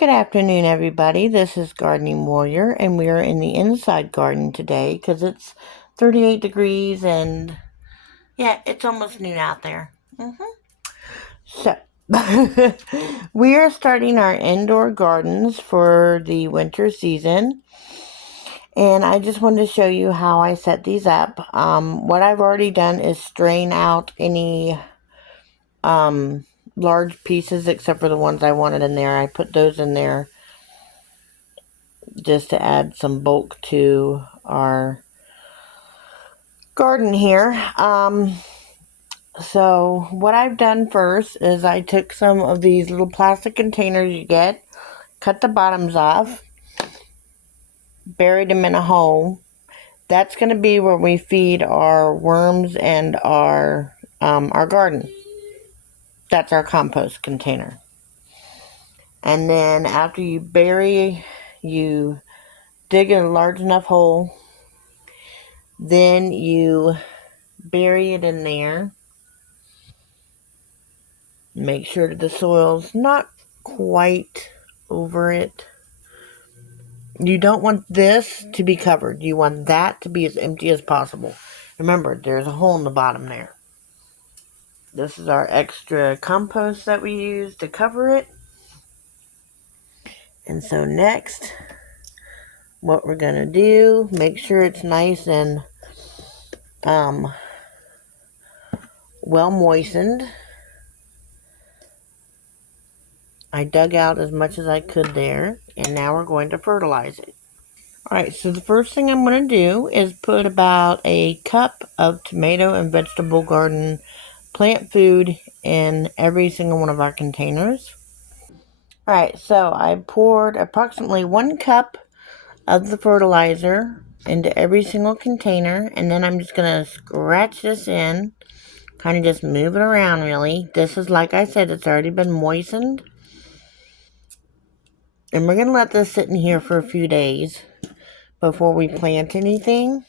Good afternoon, everybody. This is Gardening Warrior, and we are in the inside garden today because it's 38 degrees and yeah, it's almost noon out there. So, we are starting our indoor gardens for the winter season, and I just wanted to show you how I set these up. What I've already done is strain out any large pieces except for the ones I wanted in there. I put those in there just to add some bulk to our garden here. So what I've done first is I took some of these little plastic containers you get, cut the bottoms off, buried them in a hole. That's going to be where we feed our worms and our garden. That's our compost container. And then after you dig a large enough hole, then you bury it in there. Make sure that the soil's not quite over it. You don't want this to be covered. You want that to be as empty as possible. Remember, there's a hole in the bottom there. This is our extra compost that we use to cover it. And so next, what we're going to do, make sure it's nice and well moistened. I dug out as much as I could there, and now we're going to fertilize it. Alright, so the first thing I'm going to do is put about a cup of tomato and vegetable garden plant food in every single one of our containers. Alright, so I poured approximately 1 cup of the fertilizer into every single container, and then I'm just going to scratch this in, kind of just move it around really. This is, like I said, it's already been moistened. And we're going to let this sit in here for a few days before we plant anything.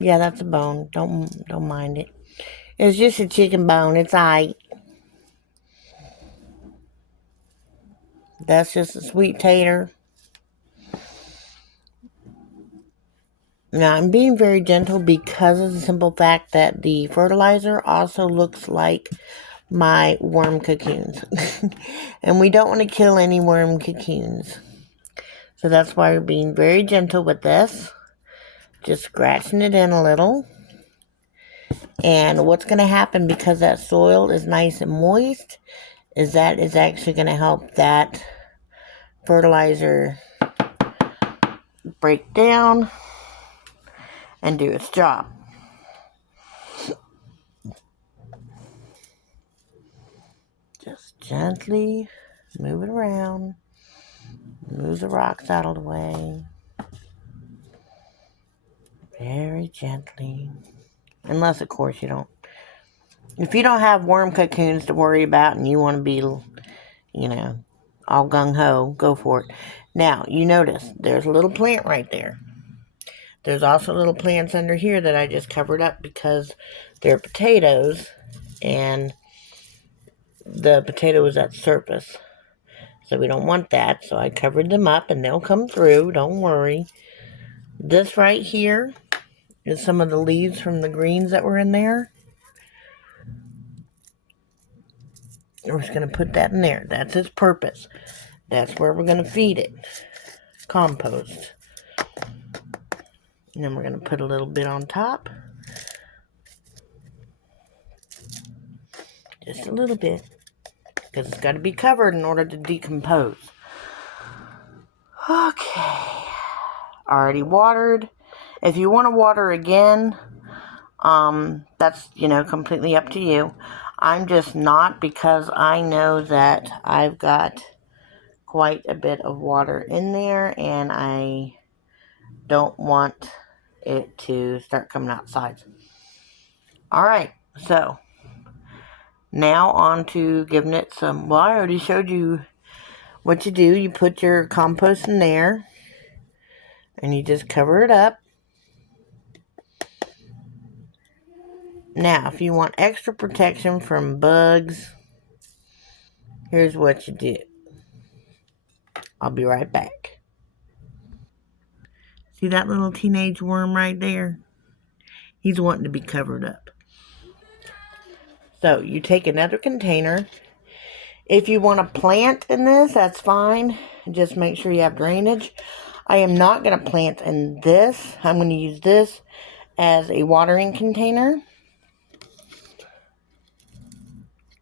Yeah, that's a bone. Don't mind it. It's just a chicken bone. It's aight. That's just a sweet tater. Now, I'm being very gentle because of the simple fact that the fertilizer also looks like my worm cocoons. And we don't want to kill any worm cocoons. So that's why we're being very gentle with this. Just scratching it in a little. And what's going to happen, because that soil is nice and moist, is that it's actually going to help that fertilizer break down and do its job. Just gently move it around. Move the rocks out of the way. Very gently. Unless, of course, you don't. If you don't have worm cocoons to worry about and you want to be, all gung-ho, go for it. Now, you notice there's a little plant right there. There's also little plants under here that I just covered up because they're potatoes, and the potato is at surface. So we don't want that, so I covered them up, and they'll come through, don't worry. This right here is some of the leaves from the greens that were in there. We're just going to put that in there. That's its purpose. That's where we're going to feed it. Compost. And then we're going to put a little bit on top. Just a little bit. Because it's got to be covered in order to decompose. Okay. Already watered. If you want to water again, that's, completely up to you. I'm just not, because I know that I've got quite a bit of water in there, and I don't want it to start coming outside. Alright, so now on to giving it some, well, I already showed you what you do. You put your compost in there, and you just cover it up. Now, if you want extra protection from bugs, here's what you do. I'll be right back. See that little teenage worm right there? He's wanting to be covered up. So you take another container. If you want to plant in this, that's fine. Just make sure you have drainage. I am not going to plant in this. I'm going to use this as a watering container.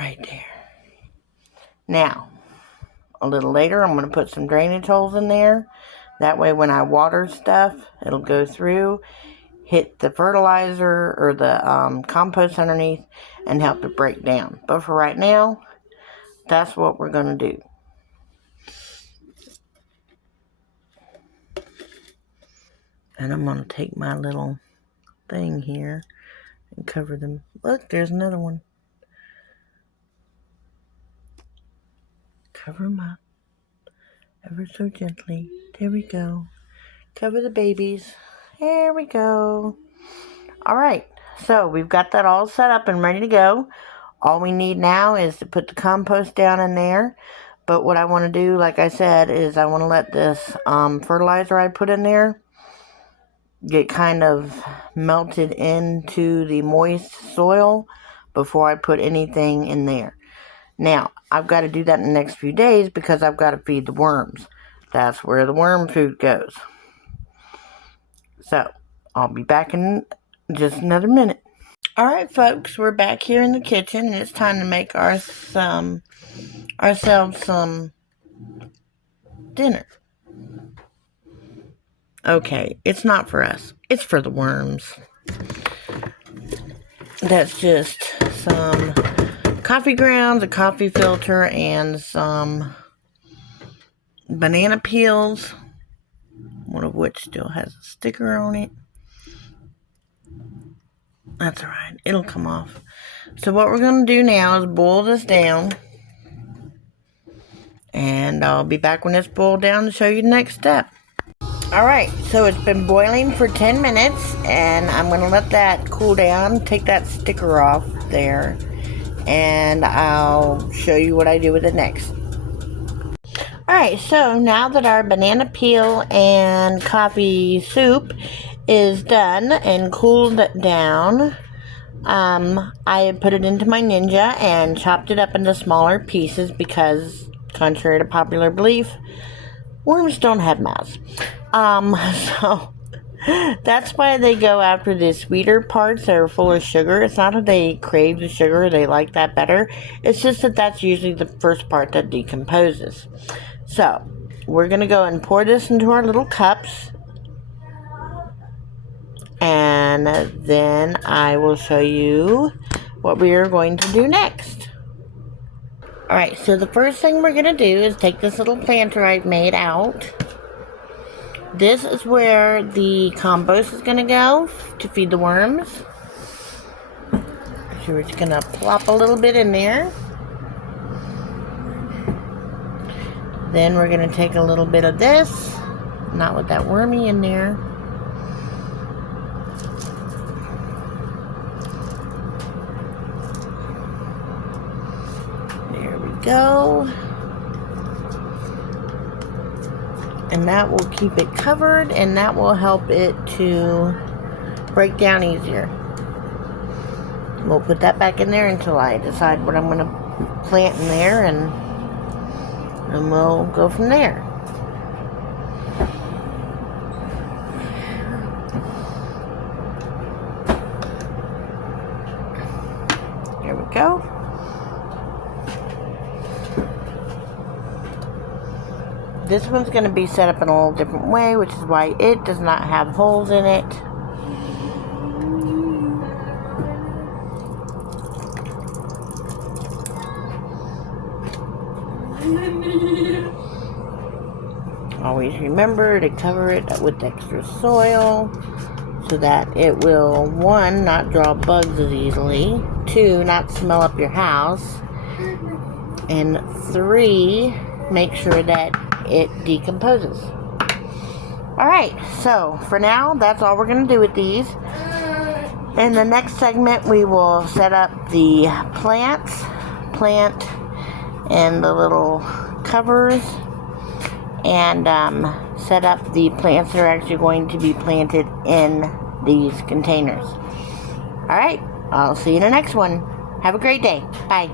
Right there. Now, a little later, I'm going to put some drainage holes in there. That way when I water stuff, it'll go through, hit the fertilizer or the compost underneath, and help it break down. But for right now, that's what we're going to do. And I'm going to take my little thing here and cover them. Look, there's another one. Cover them up ever so gently. There we go. Cover the babies. There we go. All right. So we've got that all set up and ready to go. All we need now is to put the compost down in there. But what I want to do, like I said, is I want to let this fertilizer I put in there get kind of melted into the moist soil before I put anything in there. Now, I've got to do that in the next few days because I've got to feed the worms. That's where the worm food goes. So, I'll be back in just another minute. Alright folks, we're back here in the kitchen and it's time to make ourselves some dinner. Okay, it's not for us. It's for the worms. That's just some coffee grounds, a coffee filter, and some banana peels. One of which still has a sticker on it. That's alright. It'll come off. So what we're going to do now is boil this down. And I'll be back when it's boiled down to show you the next step. Alright, so it's been boiling for 10 minutes. And I'm going to let that cool down. Take that sticker off there. And I'll show you what I do with it next. Alright, so now that our banana peel and coffee soup is done and cooled down, I put it into my Ninja and chopped it up into smaller pieces because, contrary to popular belief, worms don't have mouths. So that's why they go after the sweeter parts that are full of sugar. It's not that they crave the sugar, they like that better. It's just that that's usually the first part that decomposes. So, we're going to go and pour this into our little cups. And then I will show you what we are going to do next. Alright, so the first thing we're going to do is take this little planter I've made out. This is where the compost is going to go to feed the worms. So we're just going to plop a little bit in there. Then we're going to take a little bit of this, not with that wormy in there. There we go. And that will keep it covered and that will help it to break down easier. We'll put that back in there until I decide what I'm going to plant in there and we'll go from there. There we go. This one's going to be set up in a little different way, which is why it does not have holes in it. Always remember to cover it with extra soil so that it will, 1, not draw bugs as easily, 2, not smell up your house, and 3, make sure that it decomposes. Alright, so for now, that's all we're going to do with these. In the next segment, we will set up the plants, plant and the little covers, and set up the plants that are actually going to be planted in these containers. Alright, I'll see you in the next one. Have a great day. Bye.